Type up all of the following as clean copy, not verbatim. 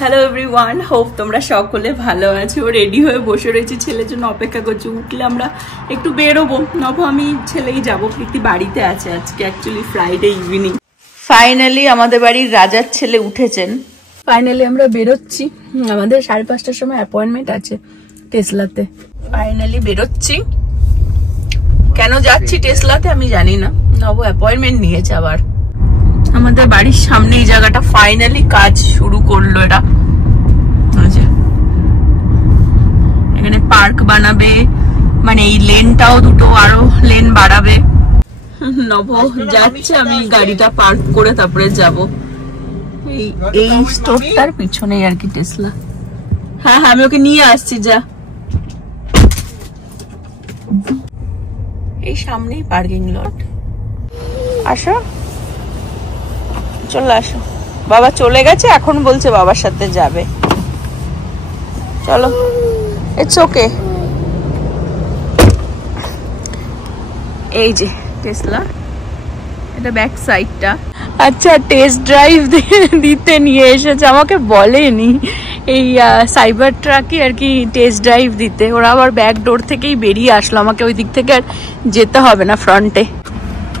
Hello everyone, hope তোমরা সকলে ভালো আছো। রেডি হয়ে বসে রয়েছি, ছেলের জন্য অপেক্ষা করছি। উঠলে আমরা একটু বেরোবো। নব আমি ছেলেই যাবো, প্রীতি বাড়িতে আছে আজকে, অ্যাকচুয়ালি ফ্রাইডে ইভিনিং। ফাইনালি আমাদের বাড়ির রাজার ছেলে উঠেছেন। ফাইনালি আমরা বেরোচ্ছি, আমাদের 5:30টার সময় অ্যাপয়েন্টমেন্ট আছে টেসলাতে। ফাইনালি বেরোচ্ছি। কেন যাচ্ছি টেসলাতে আমি জানি না, নব অ্যাপয়েন্টমেন্ট নিয়েছে আবার। আমাদের বাড়ির সামনে এই জায়গাটা ফাইনালি কাজ শুরু করলো এরা। এখানে পার্ক বানাবে, মানে এই লেনটাও দুটো আরো লেন বাড়াবে। নব যাচ্ছে, আমি গাড়িটা পার্ক করে তারপরে যাব। এই স্টোরটার পিছনেই আর কি টেসলা। হ্যাঁ হ্যাঁ, আমি ওকে নিয়ে আসছি, যা। এই সামনেই পার্কিং লট। আসো, চলে আসো। বাবা চলে গেছে, এখন বলছে বাবার সাথে যাবে। চলো, ইটস ওকে। এই যে টেসলা, এটা ব্যাক সাইডটা। আচ্ছা, টেস্ট ড্রাইভ দিতে নিয়ে এসেছে, আমাকে বলেনি। এই সাইবার ট্রাকে আর কি টেস্ট ড্রাইভ দিতে। ওরা আবার ব্যাক ডোর থেকেই বেরিয়ে আসলো, আমাকে ওই দিক থেকে আর যেতে হবে না ফ্রন্টে।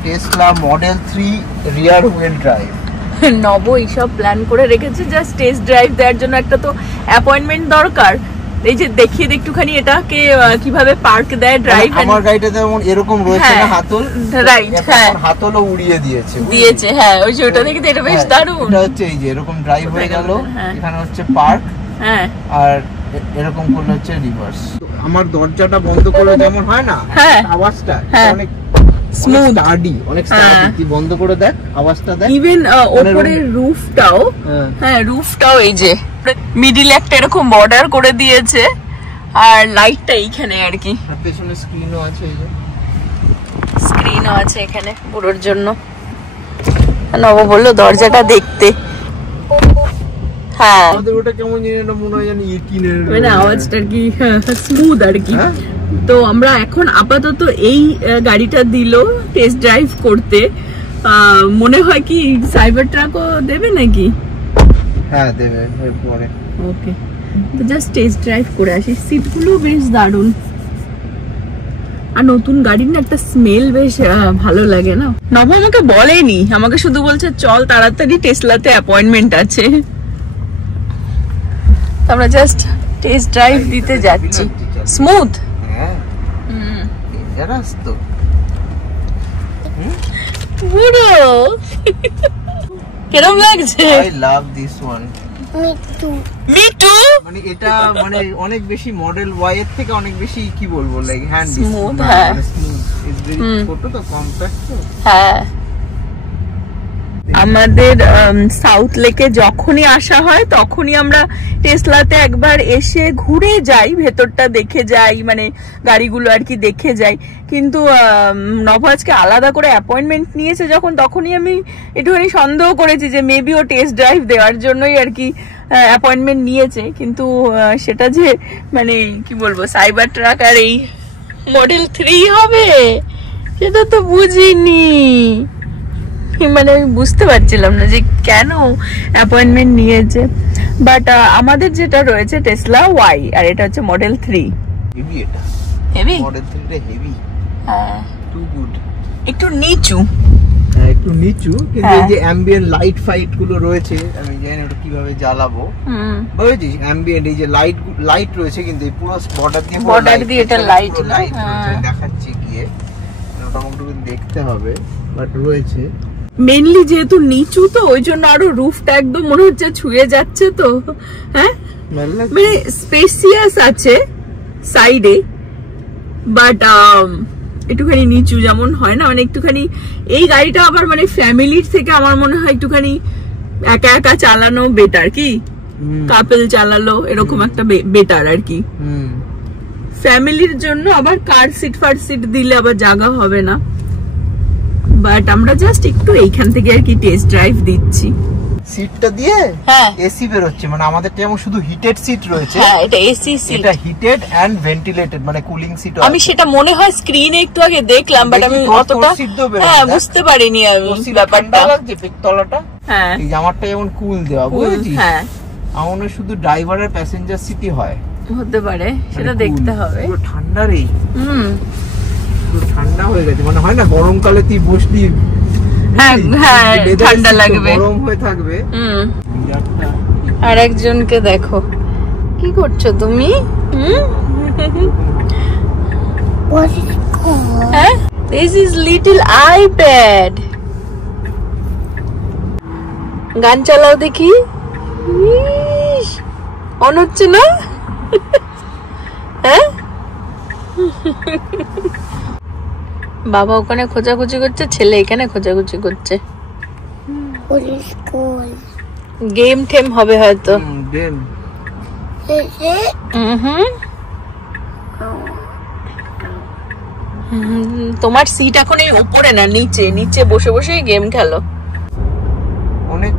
টেসলা মডেল 3 রিয়ার হুইল ড্রাইভ। নব এইসব প্ল্যান করে রেখেছে জাস্ট টেস্ট ড্রাইভ দেওয়ার জন্য। একটা তো অ্যাপয়েন্টমেন্ট দরকার। এই যে দেখিয়ে একটুখানি এটাকে কিভাবে পার্ক দেয় ড্রাইভ। আমার গাড়িটা যেমন এরকম রয়েছে না হাতল, রাইট, হ্যাঁ হাতলও উড়িয়ে দিয়েছে। হ্যাঁ, ওই যে ওটা দেখে তো এটা বেশ দারুণ। এটা হচ্ছে এই যে এরকম ড্রাইভ হয়ে গেল, এখানে হচ্ছে পার্ক, হ্যাঁ, আর এরকম করলে হচ্ছে রিভার্স। আমার দরজাটা বন্ধ করে যেমন হয় না, হ্যাঁ, আওয়াজটা অনেক স্মুথ, অনেক স্টাডি। বন্ধ করে দেখ, আওয়াজটা দেখ। ইভেন উপরের রুফটাও, হ্যাঁ রুফটাও এই যে মিডিলে একটা এরকম বর্ডার করে দিয়েছে, আর লাইটটা এইখানে আর কি। আর পেছনে স্ক্রিনও আছে, এই যে স্ক্রিনও আছে এখানে পুরোর জন্য। নব বললো দরজাটা দেখতে। হ্যাঁ, আমাদের ওটা কেমন জানি না মনে হয়, জানি ইটিনের মানে আওয়াজটা কি স্মুথ আর কি। তো আমরা এখন আপাতত এই গাড়িটা দিল টেস্ট ড্রাইভ করতে। মনে হয় কি সাইবার ট্রাকও দেবে নাকি? হ্যাঁ দেবে এরপরে। ওকে, তো জাস্ট টেস্ট ড্রাইভ করে আসি। সিটগুলো বেশ দারুণ, আর নতুন গাড়ির না একটা স্মেল বেশ ভালো লাগে না। নব আমাকে বলেনি, আমাকে শুধু বলছে চল তাড়াতাড়ি টেসলাতে অ্যাপয়েন্টমেন্ট আছে। আমরা জাস্ট টেস্ট ড্রাইভ দিতে যাচ্ছি। স্মুথ, হ্যাঁ, এরাস তো পুরো কেরম লাগছে? I love this one. Me two. মানে এটা মানে অনেক বেশি মডেল ওয়াই এর থেকে অনেক বেশি কি বলবো, লাইক হ্যান্ড স্মুথ। হ্যাঁ, ইজ ভেরি ছোট তো, কম্প্যাক্ট তো। হ্যাঁ, আমাদের সাউথ লেকে যখনই আসা হয় তখনই আমরা টেসলাতে একবার এসে ঘুরে যাই, ভেতরটা দেখে যাই, মানে গাড়িগুলো আর কি দেখে যাই। কিন্তু নব আজকে আলাদা করে অ্যাপয়েন্টমেন্ট নিয়েছে যখন, তখনই আমি একটুখানি সন্দেহ করেছি যে মেবি ও টেস্ট ড্রাইভ দেওয়ার জন্যই আর কি অ্যাপয়েন্টমেন্ট নিয়েছে। কিন্তু সেটা যে মানে কি বলবো সাইবার ট্রাক আর এই মডেল 3 হবে সেটা তো বুঝিনি। মানে আমি বুঝতে পারছিলাম না যে কেন অ্যাপয়েন্টমেন্ট নিয়েছে। বাট আমাদের যেটা রয়েছে টেসলা ওয়াই, আর এটা হচ্ছে মডেল 3। হেভি, এটা হেভি, মডেল 3 টা হেভি। হ্যাঁ, টু গুড। একটু নিচু, হ্যাঁ একটু নিচু, কিন্তু এই যে অ্যাম্বিয়েন্ট লাইট ফাইট গুলো রয়েছে, আমি জানি ওটা কিভাবে জ্বালাবো। বুঝেছিস, অ্যাম্বিয়েন্ট এই যে লাইট রয়েছে, কিন্তু এই পুরো বর্ডার দিয়ে এটা লাইট দেখাচ্ছি গিয়ে, ওটা মোটামুটি দেখতে হবে, বাট রয়েছে। মেনলি যেহেতু নিচু তো ওই জন্য আরো রুফটা একদম মনে হচ্ছে ছুঁয়ে যাচ্ছে তো। হ্যাঁ, মানে স্পেসিয়াস আছে সাইডে, বাট একটুখানি নিচু যেমন হয় না, মানে একটুখানি এই গাড়িটা আবার মানে ফ্যামিলির থেকে আমার মনে হয় একটুখানি একা একা চালানো বেটার, কি কাপল চালালো এরকম একটা বেটার আর কি। ফ্যামিলির জন্য আবার কার সিট ফার সিট দিলে আবার জায়গা হবে না। বাট আমরা জাস্ট একটু এইখান থেকে আর কি টেস্ট ড্রাইভ দিচ্ছি। সিটটা দিয়ে হ্যাঁ এসি বের হচ্ছে, মানে আমাদের যেমন শুধু হিটেড সিট রয়েছে। হ্যাঁ, এটা এসি সিট, এটা হিটেড এন্ড ভেন্টিলেটেড, মানে কুলিং সিট। আমি সেটা মনে হয় স্ক্রিনে একটু আগে দেখলাম, বাট আমি অতটা হ্যাঁ বুঝতে পারিনি আমি ব্যাপারটা। লাগছে পিকতলাটা, হ্যাঁ এই জামারটা যেমন কুল দেওয়া, বুঝেছিস? হ্যাঁ, আমার শুধু ড্রাইভার আর প্যাসেঞ্জার সিটই হয়, হতে পারে, সেটা দেখতে হবে। পুরো ঠান্ডা রে, পুরো ঠান্ডা হয়ে গেছে, মানে হয় না গরমকালে তুই বসলি ঠান্ডা লাগবে, গরম হয়ে থাকবে। আর একজনকে দেখো কি করছো তুমি? This is little iPad. গান চালাও দেখি। অন হচ্ছে না? হ্যাঁ, বাবা ওখানে খোঁজাখুঁজি করছে, ছেলে এখানে খোঁজাখুঁজি করছে। গেম টেম হবে হয়তো। তোমার সিট এখন এই উপরে না নিচে, নিচে বসে বসে গেম খেলো। অনেক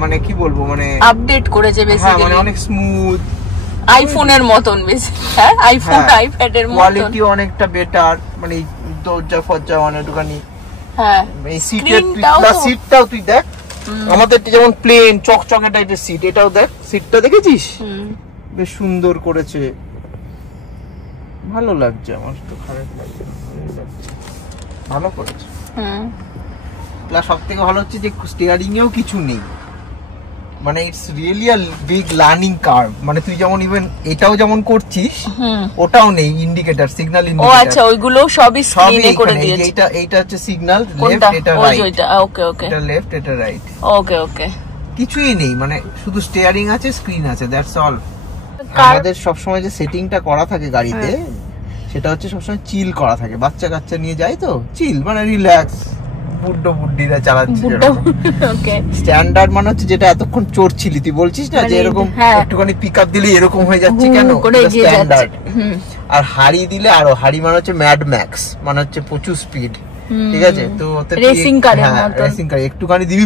মানে কি বলবো, মানে আপডেট করেছে বেসিক্যালি, মানে অনেক স্মুথ, আইফোনের মতন বেশি। হ্যাঁ, আইফোন আইপ্যাডের মতন, কোয়ালিটি অনেকটা বেটার, মানে দরজা ফরজা অনেকটুখানি। হ্যাঁ, এই সিটটাও তুই দেখ, আমাদের যেমন প্লেন চকচকে টাইপের সিট, এটাও দেখ, সিটটা দেখেছিস বেশ সুন্দর করেছে, ভালো লাগছে, আমার তো খারাপ লাগছে না, ভালো করেছে। প্লাস সব থেকে ভালো হচ্ছে যে স্টিয়ারিং এও কিছু নেই, মানে it's really a big learning curve, মানে তুই যেমন ইভেন এটাও যেমন করছিস ওটাও নেই ইন্ডিকেটর, সিগন্যাল ইন্ডিকেটর। ও আচ্ছা, ওইগুলো সবই স্ক্রিনে করে দিয়েছে। এইটা হচ্ছে সিগন্যাল, লেফট এটা রাইট, ওকে ওকে, এটা লেফট এটা রাইট, ওকে ওকে, কিছুই নেই, মানে শুধু স্টিয়ারিং আছে, স্ক্রিন আছে, দ্যাটস অল। আমাদের সবসময় যে সেটিংটা করা থাকে গাড়িতে, সেটা হচ্ছে সবসময় চিল করা থাকে, বাচ্চা কাচ্চা নিয়ে যায় তো চিল, মানে রিল্যাক্স, বুড্ডো বুড্ডিরা চালাচ্ছে। স্ট্যান্ডার্ড মানে হচ্ছে যেটা এতক্ষণ চড়ছিলি, তুই বলছিস না যে এরকম একটুখানি পিক আপ দিলে এরকম হয়ে যাচ্ছে কেন, স্ট্যান্ডার্ড। আর হাড়ি দিলে আরো, হাড়ি মানে হচ্ছে ম্যাড ম্যাক্স, মানে হচ্ছে প্রচুর স্পিড, ঠিক আছে? তো রেসিং কার একটুখানি দিবি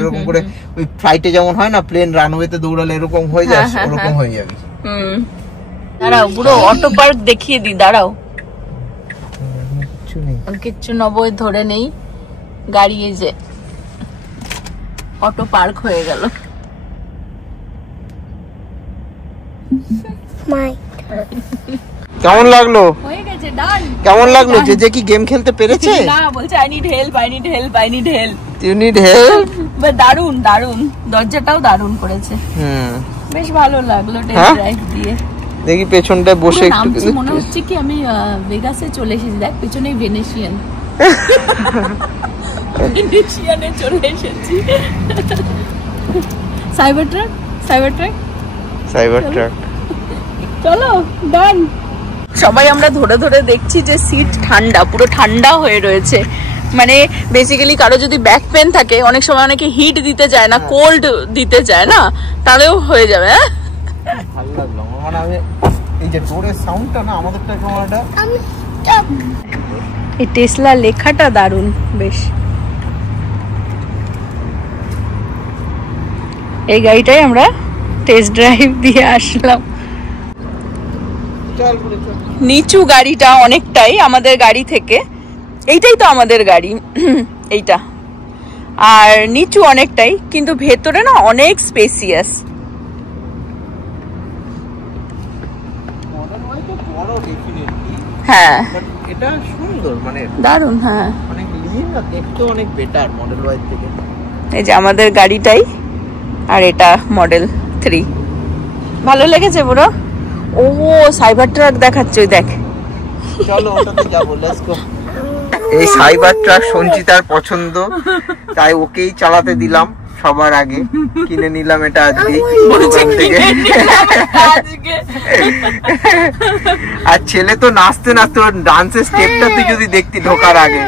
এরকম করে, ওই ফ্লাইটে যেমন হয় না, প্লেন রানওয়েতে দৌড়ালে এরকম হয়ে যায়, ওরকম হয়ে যাবে। দাঁড়াও, পুরো অটো পার্ক দেখিয়ে দি, দাঁড়াও, কিচ্ছু নবই ধরে নেই গাড়ি, এই যে অটো পার্ক হয়ে গেল। কেমন লাগলো? হয়ে গেছে, ডান। কেমন লাগলো? যে কি গেম খেলতে পেরেছে? না, বলছে I need help, I need help, I need help. You need help? দারুন দারুন, দরজাটাও দারুন করেছে, বেশ ভালো লাগলো টেস্ট ড্রাইভ দিয়ে। দেখি পেছনটায় বসে একটু, মনে হচ্ছে কি আমি ভেগাসে চলে এসেছি। দেখ পেছনেই ভেনেশিয়ান, ভেনেশিয়ানে চলে এসেছি। Cyber truck, cyber truck, cyber truck, চলো ডান। সবাই আমরা ধরে ধরে দেখছি যে সিট ঠান্ডা, পুরো ঠান্ডা হয়ে রয়েছে। মানে বেসিক্যালি কারো যদি ব্যাক পেন থাকে, অনেক সময় অনেকে হিট দিতে চায় না, কোল্ড দিতে চায় না, তাহলেও হয়ে যাবে। হ্যাঁ, ভালো লাগলো মানে আমি এই যে ডোরের সাউন্ডটা না, আমাদেরটা কেমন একটা, এই টেসলা লেখাটা দারুন বেশ। এই গাড়িটাই আমরা টেস্ট ড্রাইভ দিয়ে আসলাম। নিচু গাড়িটা অনেকটাই আমাদের গাড়ি থেকে, এইটাই তো আমাদের গাড়ি এইটা, আর নিচু অনেকটাই, কিন্তু ভেতরে না অনেক স্পেসিয়াস। হ্যাঁ, এটা সুন্দর, মানে দারুন। হ্যাঁ, অনেক লিন আর দেখতে অনেক বেটার মডেল ওয়াই থেকে। এই যে আমাদের গাড়িটাই, আর এটা মডেল 3। ভালো লেগেছে পুরো। ও সাইবার ট্রাক দেখাচ্ছে, দেখ। চলো ওটাতে যাবো, লেটস গো। এই সাইবার ট্রাক সঞ্চিতার পছন্দ, তাই ওকেই চালাতে দিলাম সবার আগে, কিনে নিলাম এটা আজকে দোকান থেকে। আর ছেলে তো নাচতে নাচতে, ডান্সের স্টেপটা তুই যদি দেখতি ঢোকার আগে,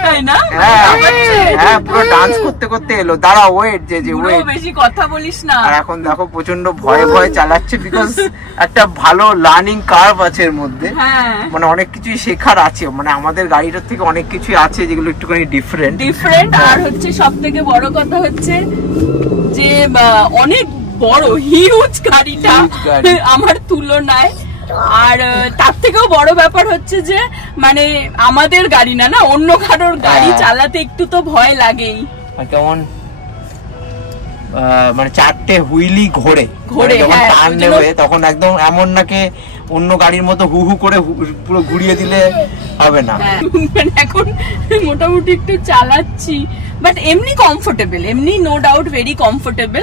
হ্যাঁ পুরো ডান্স করতে করতে এলো। দাঁড়া, ওয়েট, যে ওয়েট, বেশি কথা বলিস না। আর এখন দেখো প্রচন্ড ভয়ে ভয়ে চালাচ্ছে, বিকজ একটা ভালো লার্নিং কার্ভ আছে এর মধ্যে, মানে অনেক কিছুই শেখার আছে, মানে আমাদের গাড়িটার থেকে অনেক কিছুই আছে যেগুলো একটুখানি ডিফারেন্ট। আর হচ্ছে সব থেকে বড় কথা হচ্ছে যে অনেক বড়, হিউজ গাড়িটা আমার তুলনায়। আর তার থেকেও বড় ব্যাপার হচ্ছে যে মানে আমাদের গাড়ি না, অন্য কারোর গাড়ি চালাতে একটু তো ভয় লাগেই। কেমন মানে 4টে হুইলই ঘোরে যখন টার্ন নেবে তখন একদম এমন নাকি অন্য গাড়ির মতো হু হু করে পুরো ঘুরিয়ে দিলে হবে না। মানে এখন মোটামুটি একটু চালাচ্ছি, বাট এমনি কমফোর্টেবল, এমনি নো ডাউট ভেরি কমফোর্টেবল,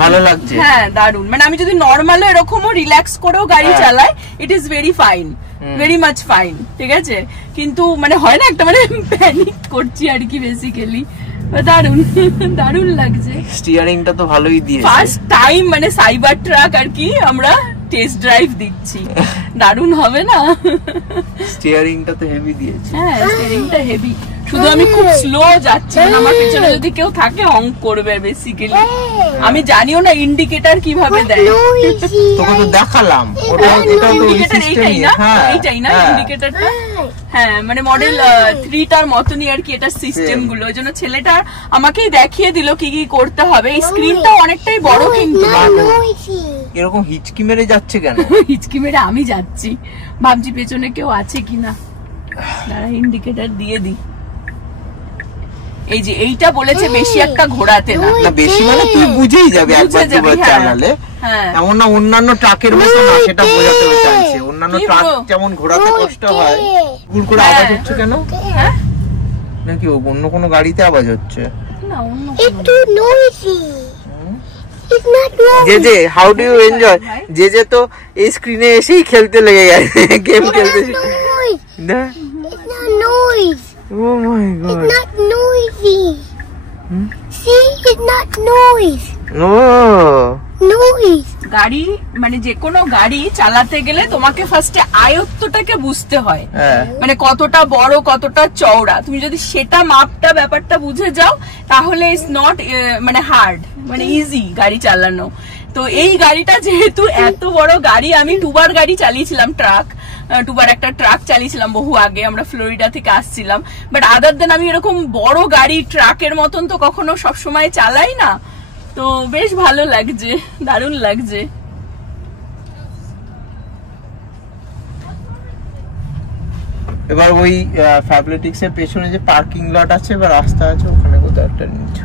ভালো লাগছে। হ্যাঁ দারুন, মানে আমি যদি নরমাল এরকমও রিল্যাক্স করেও গাড়ি চালাই, it is very fine, very much fine, ঠিক আছে। কিন্তু মানে হয় না একটা মানে প্যানিক করছি আর কি বেসিক্যালি। দারুন দারুন লাগছে। স্টিয়ারিংটা তো ভালোই দিয়েছে, ফার্স্ট টাইম মানে সাইবার ট্রাক আর কি আমরা টেস্ট ড্রাইভ দিচ্ছি, দারুন হবে না? স্টিয়ারিংটা তো হেভি দিয়েছে। হ্যাঁ স্টিয়ারিংটা হেভি, শুধু আমি খুব স্লো যাচ্ছি, মানে আমার পিছনে যদি কেউ থাকে হং করবে বেসিক্যালি। আমি জানিও না ইন্ডিকেটর কিভাবে দেয়, তোকে তো দেখালাম ওটা, এটা তো এই সিস্টেমই। হ্যাঁ এইটাই না ইন্ডিকেটরটা? হ্যাঁ মানে মডেল 3টার মতনই আর কি এটা সিস্টেম গুলো, ওই জন্য ছেলেটা আমাকেই দেখিয়ে দিল কি কি করতে হবে। এই স্ক্রিনটা অনেকটাই বড়, কিন্তু এরকম হিচকি মেরে যাচ্ছে কেন? হিচকি মেরে আমি যাচ্ছি, ভাবছি পেছনে কেউ আছে কিনা, দাঁড়া ইন্ডিকেটর দিয়ে দি। এই যে এইটা বলেছে বেশি একটা ঘোরাতে না, বেশি মানে তুই বুঝেই যাবে একবার দুবার চালালে, এমন না অন্যান্য ট্রাকের মতো না, সেটা বোঝাতে চাইছে। অন্যান্য ট্রাক যেমন ঘোরাতে কষ্ট হয়, গুড় করে আওয়াজ হচ্ছে কেন? নাকি অন্য কোনো গাড়িতে আওয়াজ হচ্ছে? না অন্য একটু নয়েজি। যে হাউ ডু ইউ এনজয়? যে তো এই স্ক্রিনে এসেই খেলতে লেগে গেছে, গেম খেলতে। না It's not noise. Oh my god. It's not noisy. See, it's not noise. Oh. Noise. গাড়ি মানে যে কোনো গাড়ি চালাতে গেলে তোমাকে ফার্স্টে আয়ত্তটাকে বুঝতে হয়, মানে কতটা বড় কতটা চওড়া। তুমি যদি সেটা মাপটা ব্যাপারটা বুঝে যাও তাহলে ইটস নট মানে হার্ড, মানে ইজি গাড়ি চালানো। তো এই গাড়িটা যেহেতু এত বড় গাড়ি, আমি 2বার গাড়ি চালিয়েছিলাম, ট্রাক 2বার একটা ট্রাক চালিয়েছিলাম বহু আগে, আমরা ফ্লোরিডা থেকে আসছিলাম। বাট আদার দেন আমি এরকম বড় গাড়ি ট্রাকের মতন তো কখনো সবসময় চালাই না, তো বেশ ভালো লাগছে, দারুণ লাগছে। এবার ওই ফ্যাবলেটিক্স এর পেছনে যে পার্কিং লট আছে বা রাস্তা আছে, ওখানে কোথাও একটা নিচে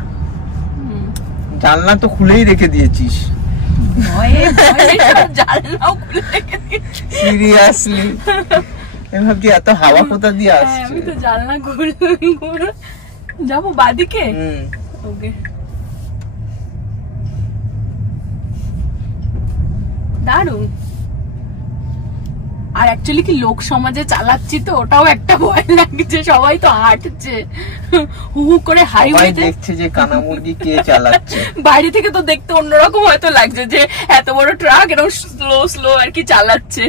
জানলা তো খুলেই রেখে দিয়েছিস। সিরিয়াসলি আমি ভাবছি এত হাওয়া কোথা দিয়ে আসছে? আমি তো জানলা খুলে যাবো বাদিকে। ওকে দারুন। আর অ্যাকচুয়ালি কি লোক সমাজে চালাচ্ছি তো ওটাও একটা ভয় লাগছে, সবাই তো হাঁটছে হু হু করে হাইওয়েতে, দেখছে যে কানা মুরগি কে চালাচ্ছে। বাইরে থেকে তো দেখতে অন্যরকম হয়তো লাগছে যে এত বড় ট্রাক এরকম স্লো স্লো আর কি চালাচ্ছে।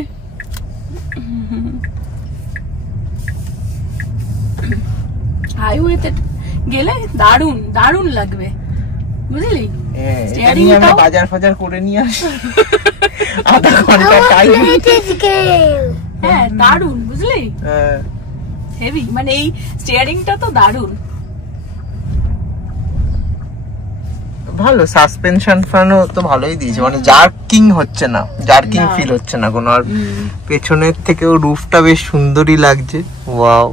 হাইওয়েতে গেলে দারুন দারুন লাগবে, বুঝলি? বাজার ফাজার করে নিয়ে আসি, আধা ঘন্টা টাইম। হ্যাঁ দারুন, বুঝলি? হেভি, মানে এই স্টিয়ারিংটা তো দারুন। ভালো সাসপেনশন ফ্যানও তো ভালোই দিয়েছে, মানে জার্কিং হচ্ছে না, জার্কিং ফিল হচ্ছে না কোনো। আর পেছনের থেকেও রুফটা বেশ সুন্দরই লাগছে। Wow,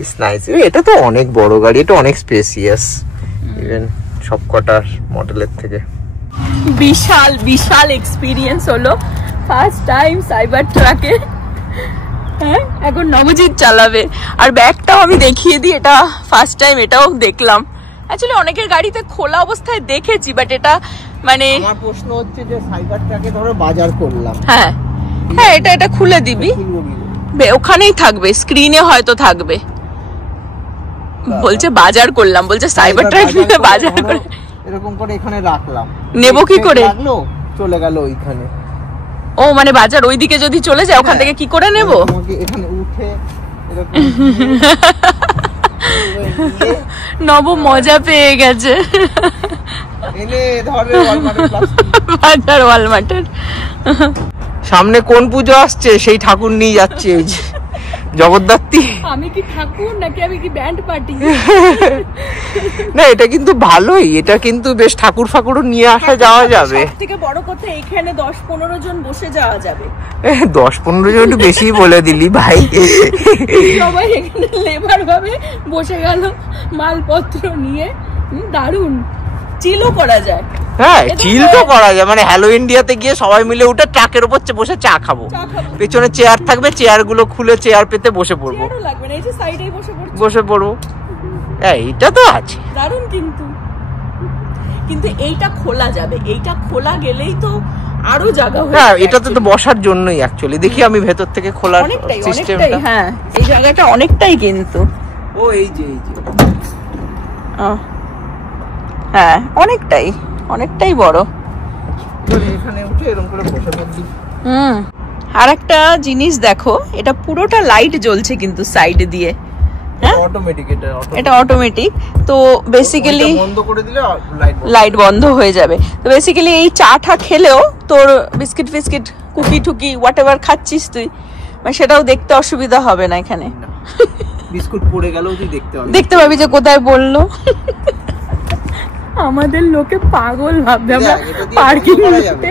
it's nice. এটা তো অনেক বড় গাড়ি, এটা অনেক স্পেসিয়াস ইভেন সবকটার মডেলের থেকে। বিশাল বিশাল এক্সপিরিয়েন্স হলো, ফার্স্ট টাইম সাইবার ট্রাকে। হ্যাঁ এখন নবজিৎ চালাবে। আর ব্যাগটাও আমি দেখিয়ে দিই, এটা ফার্স্ট টাইম এটাও দেখলাম। অ্যাকচুয়ালি অনেকের গাড়িতে খোলা অবস্থায় দেখেছি, বাট এটা মানে আমার প্রশ্ন হচ্ছে যে সাইবার ট্রাকে ধরো বাজার করলাম, হ্যাঁ হ্যাঁ এটা খুলে দিবি, ওখানেই থাকবে, স্ক্রিনে হয়তো থাকবে। বলছে বাজার করলাম, বলছে সাইবার ট্রাকে বাজার করে এরকম করে এখানে রাখলাম, নেবো কি করে? লাগলো চলে গেল ওইখানে। ও মানে বাজার ওইদিকে যদি চলে যায় ওখান থেকে কি করে নেব? এখানে উঠে এরকম নব মজা পেয়ে গেছে। এনে ধরে বাজার ওয়ালমার্টের সামনে কোন পুজো আসছে সেই ঠাকুর নিয়ে যাচ্ছে, জগদ্ধাত্রী। আমি কি ঠাকুর নাকি আমি কি ব্যান্ড পার্টি? না এটা কিন্তু ভালোই, এটা কিন্তু বেশ ঠাকুর ফাকুরও নিয়ে আসা যাওয়া যাবে। সবথেকে বড় কথা এখানে 10-15 জন বসে যাওয়া যাবে। 10-15 জন একটু বেশি বলে দিলি ভাই। সবাই এখানে লেবার ভাবে বসে গেল মালপত্র নিয়ে। দারুণ চিলও করা যায়। হ্যাঁ চিল তো করা যায়, মানে হ্যালো ইন্ডিয়াতে গিয়ে সবাই মিলে উঠে ট্রাকের উপর বসে চা খাবো, পেছনে চেয়ার থাকবে, চেয়ার গুলো খুলে চেয়ার পেতে বসে পড়বো, বসে পড়বো। এইটা তো আছে দারুণ। কিন্তু এইটা খোলা যাবে, এইটা খোলা গেলেই তো আরো জায়গা হবে। হ্যাঁ এটা তো বসার জন্যই অ্যাকচুয়ালি। দেখি আমি ভেতর থেকে খোলার সিস্টেমটা। হ্যাঁ এই জায়গাটা অনেকটাই কিন্তু। ও এই যে হ্যাঁ অনেকটাই বড়। এখানে উঠে এরকম করে বসে পড়ছি। আর একটা জিনিস দেখো, এটা পুরোটা লাইট জ্বলছে কিন্তু সাইড দিয়ে। এটা অটোমেটিক। তো বেসিক্যালি বন্ধ করে দিলে লাইট বন্ধ হয়ে যাবে। তো বেসিক্যালি এই চাটা খেলেও তোর বিস্কিট ফিস্কিট কুকি টুকি হোয়াট এভার খাচ্ছিস তুই, মানে সেটাও দেখতে অসুবিধা হবে না। এখানে বিস্কুট পড়ে গেলেও তুই দেখতে পাবি যে কোথায় পড়লো। আমাদের লোকে পাগল ভাববে আমরা পার্কিং করতে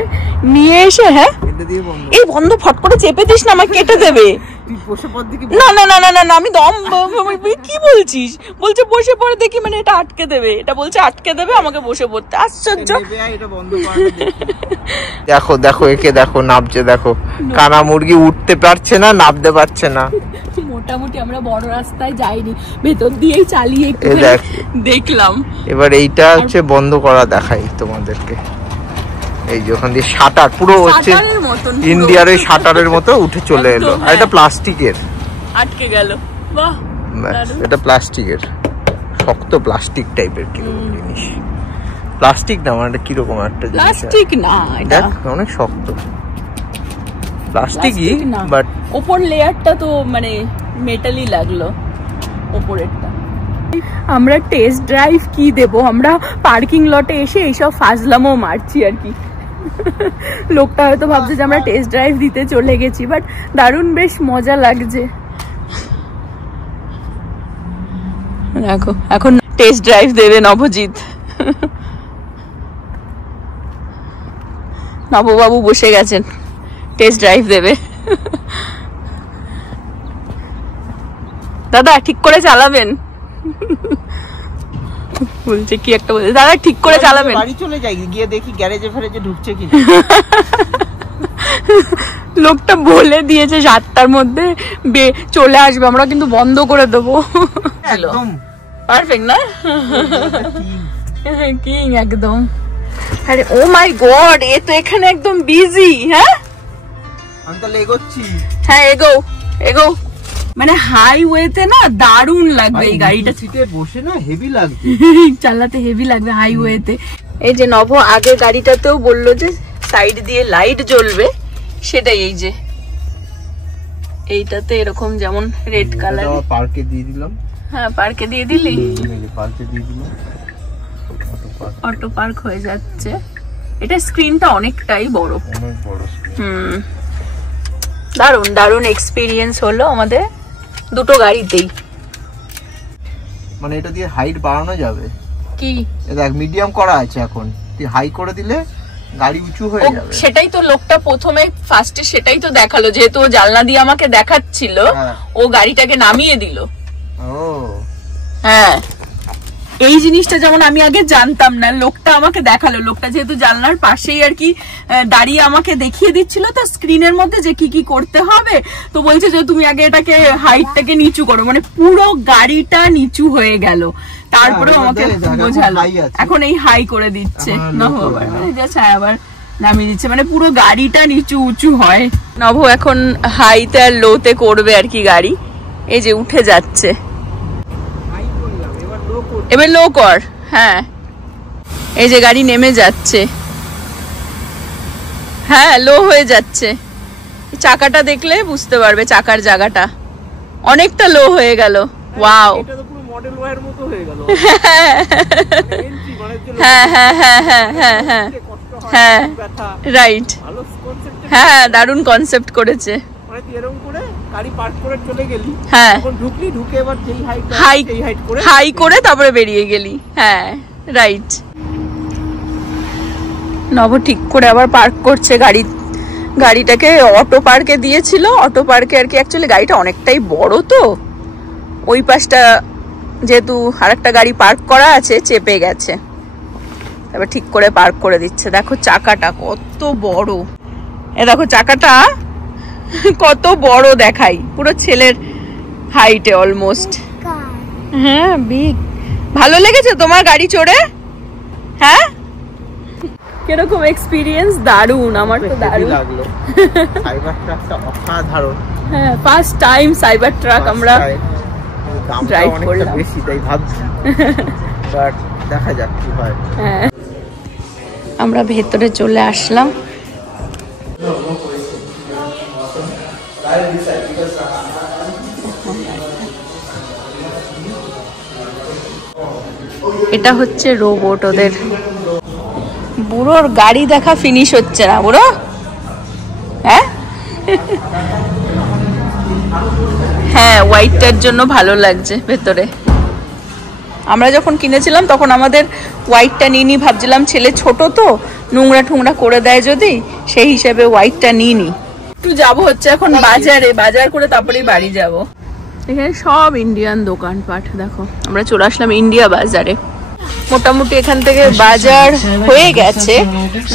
নিয়ে এসে। হ্যাঁ এই বন্ধ ফট করে চেপে দিস না, আমাকে কেটে দেবে। না না না না না আমি দম, কি বলছিস? বলছে বসে পড়ে দেখি, মানে এটা আটকে দেবে, এটা বলছে আটকে দেবে আমাকে বসে পড়তে। আশ্চর্য। দেখো দেখো একে দেখো নামছে, দেখো কানা মুরগি উঠতে পারছে না, নামতে পারছে না। মোটামুটি আমরা বড় রাস্তায় যাইনি, ভেতর দিয়েই চালিয়ে দেখলাম। এবার এইটা হচ্ছে বন্ধ করা দেখাই তোমাদেরকে। এই যে ওখান দিয়ে শাটার পুরো হচ্ছে ইন্ডিয়ার ওই শাটারের মতো উঠে চলে এলো। আর এটা প্লাস্টিকের, আটকে গেল। বাহ এটা প্লাস্টিকের, শক্ত প্লাস্টিক টাইপের কিরকম জিনিস। প্লাস্টিক না মানে কিরকম একটা জিনিস, প্লাস্টিক না এটা অনেক শক্ত। প্লাস্টিকই বাট উপর লেয়ারটা তো মানে মেটালই লাগলো উপরেরটা। আমরা টেস্ট ড্রাইভ কি দেব, আমরা পার্কিং লটে এসে এইসব ফাজলামও মারছি আর কি। লোকটা হয়তো ভাবছে যে আমরা টেস্ট ড্রাইভ দিতে চলে গেছি, বাট দারুণ বেশ মজা লাগছে। দেখো এখন টেস্ট ড্রাইভ দেবে নবজিৎ। নববাবু বসে গেছেন, টেস্ট ড্রাইভ দেবে। দাদা ঠিক করে চালাবেন, বলছে কি একটা বলছে। দাদা ঠিক করে চালাবেন। বাড়ি চলে যাই, গিয়ে দেখি গ্যারেজে ফেরেজে ঢুকছে কিনা। লোকটা বলে দিয়েছে 7টার মধ্যে চলে আসবে, আমরা কিন্তু বন্ধ করে দেবো। একদম পারফেক্ট না? কিং একদম। আরে ও মাই গড, এ তো এখানে একদম বিজি। হ্যাঁ আমি তাহলে এগোচ্ছি। হ্যাঁ এগো এগো। মানে হাইওয়েতে না দারুণ লাগবে এই গাড়িটা, সিটে বসে না হেভি লাগবে, চালাতে হেভি লাগবে হাইওয়েতে। এই যে নভ আগে গাড়িটাতেও বললো যে সাইড দিয়ে লাইট জ্বলবে, সেটাই এই যে এইটাতে এরকম যেমন রেড কালার। পার্কে দিয়ে দিলাম। হ্যাঁ পার্কে দিয়ে দিলি, পার্কে দিয়ে দিলাম, অটো পার্ক হয়ে যাচ্ছে। এটা স্ক্রিনটা অনেকটাই বড়, অনেক বড় স্ক্রিন। দারুণ দারুণ এক্সপিরিয়েন্স হলো আমাদের দুটো গাড়িতেই। মানে এটা দিয়ে হাইট বাড়ানো যাবে কি? দেখ মিডিয়াম করা আছে, এখন তুই হাই করে দিলে গাড়ি উঁচু হয়ে যাবে। সেটাই তো লোকটা প্রথমে ফার্স্টে সেটাই তো দেখালো, যেহেতু ও জানলা দিয়ে আমাকে দেখাচ্ছিল, ও গাড়িটাকে নামিয়ে দিল। ও হ্যাঁ এই জিনিসটা যেমন আমি আগে জানতাম না, লোকটা আমাকে দেখালো। লোকটা যেহেতু জানলার পাশেই আর কি দাঁড়িয়ে আমাকে দেখিয়ে দিচ্ছিল তো স্ক্রিনের মধ্যে যে কি কি করতে হবে। তো বলছে যে তুমি আগে এটাকে হাইটটাকে নিচু করো, মানে পুরো গাড়িটা নিচু হয়ে গেল। তারপরে আমাকে বোঝালো এখন এই হাই করে দিচ্ছে, আবার নামিয়ে দিচ্ছে, মানে পুরো গাড়িটা নিচু উঁচু হয়। নভ এখন হাইতে আর লোতে করবে আর কি গাড়ি। এই যে উঠে যাচ্ছে, এবার লো কর। হ্যাঁ এই যে গাড়ি নেমে যাচ্ছে, হ্যাঁ লো হয়ে যাচ্ছে। চাকাটা দেখলে বুঝতে পারবে, চাকার জায়গাটা অনেকটা লো হয়ে গেল। ওয়াও, এটা তো পুরো মডেল ওয়ার মতো হয়ে গেল। হ্যাঁ হ্যাঁ হ্যাঁ হ্যাঁ হ্যাঁ হ্যাঁ হ্যাঁ রাইট। হ্যাঁ দারুণ কনসেপ্ট করেছে। মানে এরকম করে গাড়ি পার্ক করে চলে গেলি, হ্যাঁ তখন ঢুকলি, ঢুকে এবার যেই হাইট হাই করে তারপরে বেরিয়ে গেলি। হ্যাঁ রাইট। নব ঠিক করে আবার পার্ক করছে গাড়িটাকে। অটো পার্কে দিয়েছিল, অটো পার্কে আর কি। অ্যাকচুয়ালি গাড়িটা অনেকটাই বড়, তো ওই পাশটা যেহেতু আরেকটা গাড়ি পার্ক করা আছে, চেপে গেছে। এবার ঠিক করে পার্ক করে দিচ্ছে। দেখো চাকাটা কত বড়, এ দেখো চাকাটা কত বড় দেখাই, পুরো ছেলের হাইটে অলমোস্ট। হ্যাঁ বিগ। ভালো লেগেছে তোমার গাড়ি চড়ে? হ্যাঁ, কিরকম এক্সপিরিয়েন্স? দারুণ, আমার তো দারুণ লাগলো। সাইবার ট্রাকটা অসাধারণ। হ্যাঁ, ফার্স্ট টাইম সাইবার ট্রাক আমরা ড্রাইভ করলাম। বেশি তাই ভাবছি, বাট দেখা যাক কি হয়। হ্যাঁ, আমরা ভেতরে চলে আসলাম। এটা হচ্ছে রোবট ওদের। বুড়োর গাড়ি দেখা ফিনিশ হচ্ছে না বুড়ো। হ্যাঁ হ্যাঁ, হোয়াইটটার জন্য ভালো লাগছে ভেতরে। আমরা যখন কিনেছিলাম তখন আমাদের হোয়াইটটা নিইনি, ভাবছিলাম ছেলে ছোট তো নোংরা ঠুংরা করে দেয় যদি, সেই হিসেবে হোয়াইটটা নিইনি। একটু যাবো হচ্ছে এখন বাজারে, বাজার করে তারপরেই বাড়ি যাব। এখানে সব ইন্ডিয়ান দোকানপাট। দেখো আমরা চলে আসলাম ইন্ডিয়া বাজারে। মোটামুটি এখান থেকে বাজার হয়ে গেছে,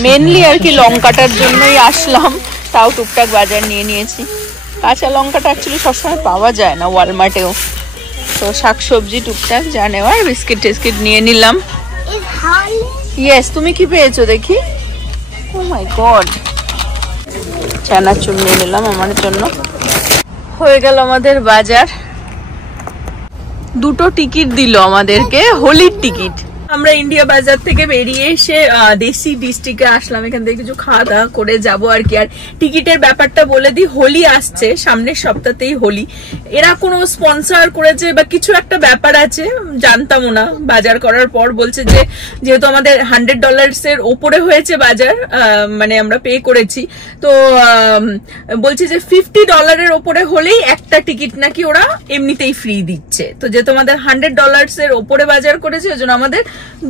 মেনলি আর কি লঙ্কাটার জন্যই আসলাম, তাও টুকটাক বাজার নিয়ে নিয়েছি। কাঁচা লঙ্কাটা অ্যাকচুয়ালি সবসময় পাওয়া যায় না ওয়ালমার্টেও, তো শাকসবজি টুকটাক যা নেওয়ার, বিস্কিট টিস্কিট নিয়ে নিলাম। ইয়েস, তুমি কি পেয়েছো দেখি? ও মাই গড, চানাচুর নিয়ে নিলাম আমার জন্য। হয়ে গেল আমাদের বাজার। দুটো টিকিট দিল আমাদেরকে, হোলির টিকিট। আমরা ইন্ডিয়া বাজার থেকে বেরিয়ে এসে দেশি ডিস্ট্রিক্টে আসলাম। এখান থেকে কিছু খাওয়া দাওয়া করে যাবো আর কি। আর টিকিটের ব্যাপারটা বলে দিই, হোলি আসছে, সামনের সপ্তাহতেই হোলি। এরা কোনো স্পন্সর করেছে বা কিছু একটা ব্যাপার আছে, জানতামও না। বাজার করার পর বলছে যে যেহেতু আমাদের $100 ওপরে হয়েছে বাজার, মানে আমরা পে করেছি, তো বলছে যে $50 ওপরে হলেই একটা টিকিট নাকি ওরা এমনিতেই ফ্রি দিচ্ছে। তো যেহেতু আমাদের $100 ওপরে বাজার করেছে, ওই জন্য আমাদের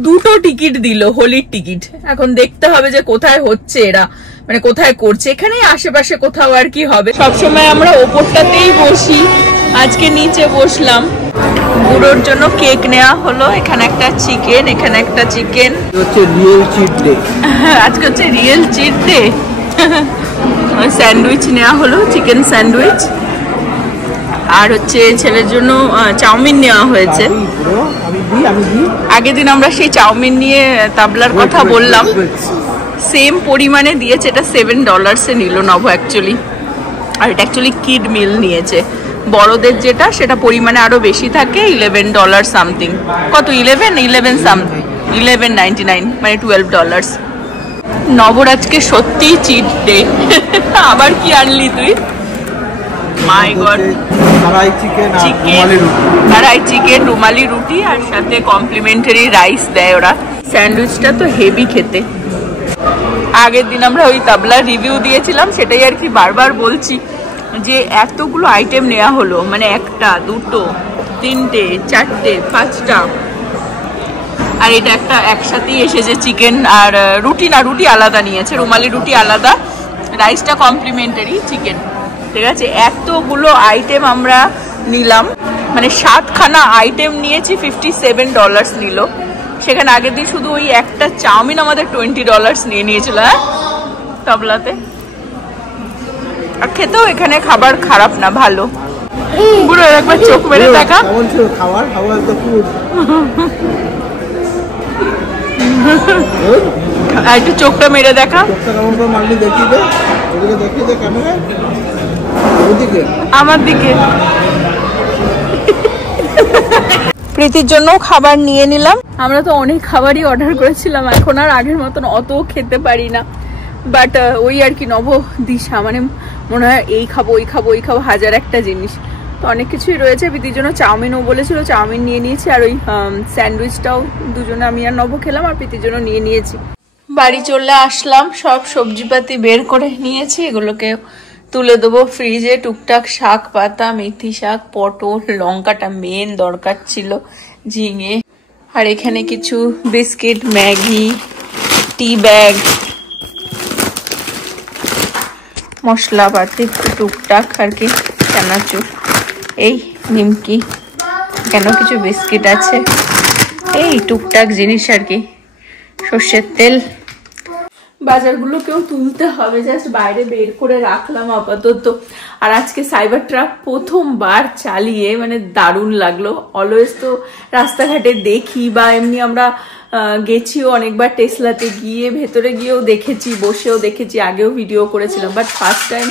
দুটো টিকিট দিল, হোলির টিকিট। এখন দেখতে হবে যে কোথায় হচ্ছে এরা, মানে কোথায় করছে। এখানেই আশেপাশে কোথাও আর কি হবে। সবসময় আমরা ওপরটাতেই বসি, আজকে নিচে বসলাম। বুড়োর জন্য কেক নেওয়া হলো, এখানে একটা চিকেন, এখানে একটা চিকেন। রিয়েল চিট ডে, আজকে হচ্ছে রিয়েল চিট ডে। স্যান্ডউইচ নেওয়া হলো, চিকেন স্যান্ডউইচ। আর হচ্ছে ছেলের জন্য চাউমিন নেওয়া হয়েছে। আগের দিন আমরা সেই চাউমিন নিয়ে তাবলার কথা বললাম, সেম পরিমাণে দিয়েছে। এটা $7 নিল নব অ্যাকচুয়ালি। আর এটা অ্যাকচুয়ালি কিড মিল নিয়েছে। বড়দের যেটা সেটা পরিমাণে আরো বেশি থাকে, $11 সামথিং। কত? 11.99, মানে $12। নবর আজকে সত্যিই চিট ডে। আবার কি আনলি তুই? মাই গড, কড়াই চিকেন, রুমালি রুটি, আর সাথে কমপ্লিমেন্টারি রাইস দেয় ওরা। স্যান্ডউইচটা তো হেভি খেতে। আগের দিন আমরা ওই তাবলার রিভিউ দিয়েছিলাম, সেটাই আর কি বারবার বলছি যে এতগুলো আইটেম নেওয়া হলো, মানে একটা, দুটো, তিনটে, চারটে, পাঁচটা, আর এটা একটা একসাথেই এসেছে চিকেন আর রুটি। না, রুটি আলাদা নিয়েছে, রুমালি রুটি আলাদা, রাইসটা কমপ্লিমেন্টারি, চিকেন। ঠিক আছে, এতগুলো আইটেম আমরা নিলাম, মানে 7খানা আইটেম নিয়েছি। $57 নিল। সেখানে আগের দিন শুধু ওই একটা চাউমিন আমাদের $20 নিয়ে নিয়েছিল। হ্যাঁ, তবলাতে। আর খেতেও এখানে খাবার খারাপ না, ভালো। পুরো একবার চোখ মেরে দেখা। একটু চোখটা মেরে দেখা। আমার দিকে। প্রীতির জন্য খাবার নিয়ে নিলাম। আমরা তো অনেক খাবারই অর্ডার করেছিলাম, এখন আর আগের মতন অত খেতে পারি না। বাট ওই আর কি নব দিশা, মানে মনে হয় এই খাবো ওই খাবো ওই খাবো, হাজার একটা জিনিস। তো অনেক কিছুই রয়েছে। প্রীতির জন্য চাউমিনও বলেছিল, চাউমিন নিয়ে নিয়েছি। আর ওই স্যান্ডউইচটাও দুজনে আমি আর নব খেলাম, আর প্রীতির জন্য নিয়ে নিয়েছি। বাড়ি চলে আসলাম, সব সবজিপাতি বের করে নিয়েছি, এগুলোকে তুলে দেবো ফ্রিজে। টুকটাক শাক পাতা, মেথি শাক, পটল, লঙ্কাটা মেন দরকার ছিল, ঝিঙে, আর এখানে কিছু বিস্কিট, ম্যাগি, টি ব্যাগ, মশলাপাতি টুকটাক আর কি, চানাচুর, এই নিমকি, কেন কিছু বিস্কিট আছে, এই টুকটাক জিনিস আর কি, সর্ষের তেল। বাজারগুলোকেও তুলতে হবে, জাস্ট বাইরে বের করে রাখলাম আপাতত। আর আজকে সাইবার ট্রাক প্রথমবার চালিয়ে মানে দারুণ লাগলো। অলওয়েজ তো রাস্তাঘাটে দেখি বা এমনি আমরা গেছিও অনেকবার টেসলাতে গিয়ে, ভেতরে গিয়েও দেখেছি, বসেও দেখেছি, আগেও ভিডিও করেছিলাম, বাট ফার্স্ট টাইম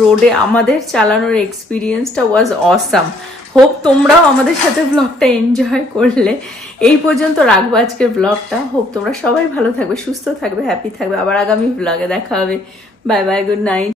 রোডে আমাদের চালানোর এক্সপিরিয়েন্সটা ওয়াজ অসাম। হোপ তোমরাও আমাদের সাথে ব্লগটা এনজয় করলে। এই পর্যন্ত রাখবো আজকের ব্লগটা। হোপ তোমরা সবাই ভালো থাকবে, সুস্থ থাকবে, হ্যাপি থাকবে। আবার আগামী ব্লগে দেখা হবে। Bye bye, good night.